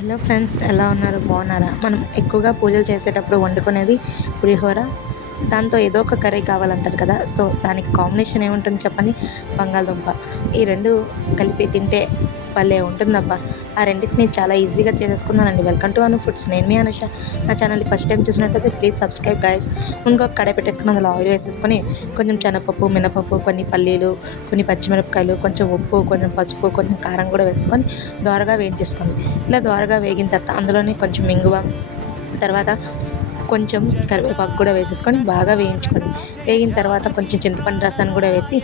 Hello friends ఎలా ఉన్నారు? బాగున్నారా? మనం ఎక్కువగా పూజలు చేసేటప్పుడు వండుకునేది పులిహోర. దాంతో ఏదో ఒక కర్రీ కావాలంటారు కదా సో దానికి కాంబినేషన్ ఏముంటుంది చెప్పని బంగాళదుంప. ఈ రెండు కలిపి తింటే భలే ఉంటుందబ్బా. ఆ రెండింటిని చాలా ఈజీగా చేసేసుకున్నానండి వెల్కమ్ టు అను ఫుడ్స్. నేను మీ అనుష. నా ఛానల్ ఫస్ట్ టైం చూసినట్లయితే ప్లీజ్ సబ్స్క్రైబ్ గాయస్. ముందుగా కడాయి పెట్టేసుకుని అందులో ఆయిల్ వేసేసుకొని కొంచెం శనగపప్పు మినపప్పు కొన్ని పల్లీలు కొన్ని పచ్చిమిరపకాయలు కొంచెం ఉప్పు కొంచెం పసుపు కొంచెం కారం కూడా వేసుకొని దోరగా వేయించేసుకోండి. ఇలా దోరగా వేగిన తర్వాత అందులోనే కొంచెం ఇంగువ తర్వాత కొంచెం కరివేపాకు కూడా వేసేసుకొని బాగా వేయించుకోండి వేగిన తర్వాత కొంచెం చింతపండు రసాన్ని కూడా వేసి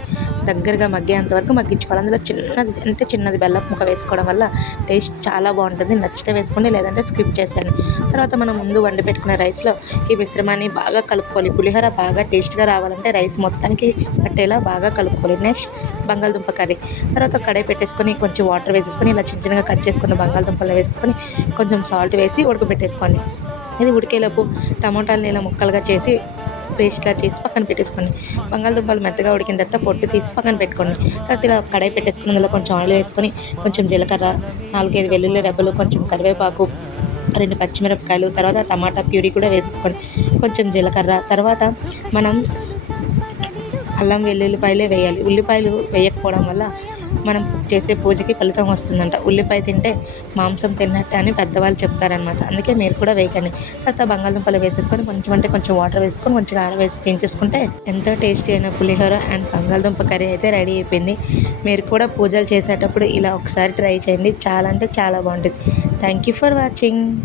దగ్గరగా మగ్గేంత వరకు మగ్గించుకోవాలి. అందులో చిన్నది అంటే చిన్నది బెల్లం ముక్క వేసుకోవడం వల్ల టేస్ట్ చాలా బాగుంటుంది. నచ్చితే వేసుకోండి లేదంటే స్కిప్ చేసేయండి. తర్వాత మనం ముందు వండి పెట్టుకున్న రైస్లో ఈ మిశ్రమాన్ని బాగా కలుపుకోవాలి. పులిహోర బాగా టేస్ట్గా రావాలంటే రైస్ మొత్తానికి పట్టేలా బాగా కలుపుకోవాలి. నెక్స్ట్ బంగాళదుంప కర్రీ. తర్వాత కడాయి పెట్టేసుకొని కొంచెం వాటర్ వేసేసుకొని ఇలా చిన్న చిన్నగా కట్ చేసుకున్న బంగాళదుంపలు వేసేసుకొని కొంచెం సాల్ట్ వేసి ఉడకబెట్టేసుకోండి. ఇది ఉడికేలోపు టమోటాలని ఇలా ముక్కలుగా చేసి పేస్ట్లా చేసి పక్కన పెట్టేసుకోండి. బంగాళదుంపలు మెత్తగా ఉడికిన తర్వాత పొట్టు తీసి పక్కన పెట్టుకోండి. తర్వాత ఇలా కడాయి పెట్టేసుకుని అందులో కొంచెం ఆయిల్ వేసుకొని కొంచెం జీలకర్ర నాలుగైదు వెల్లుల్లి రెబ్బలు కొంచెం కరివేపాకు రెండు పచ్చిమిరపకాయలు తర్వాత టమాటా ప్యూరీ కూడా వేసేసుకోండి. కొంచెం జీలకర్ర తర్వాత మనం అల్లం వెల్లుల్లిపాయలే వేయాలి. ఉల్లిపాయలు వేయకపోవడం వల్ల మనం చేసే పూజకి ఫలితం వస్తుందంట. ఉల్లిపాయ తింటే మాంసం తిన్నట్టు అని పెద్దవాళ్ళు చెప్తారనమాట అందుకే మీరు కూడా వేయకండి. తర్వాత బంగాళదుంపలు వేసేసుకొని కొంచెం అంటే కొంచెం వాటర్ వేసుకొని కొంచెం కారం వేసి దించేసుకుంటే ఎంతో టేస్టీ అయిన పులిహోర అండ్ బంగాళదుంప కర్రీ అయితే రెడీ అయిపోయింది. మీరు కూడా పూజలు చేసేటప్పుడు ఇలా ఒకసారి ట్రై చేయండి. చాలా అంటే చాలా బాగుంటుంది. Thank you for watching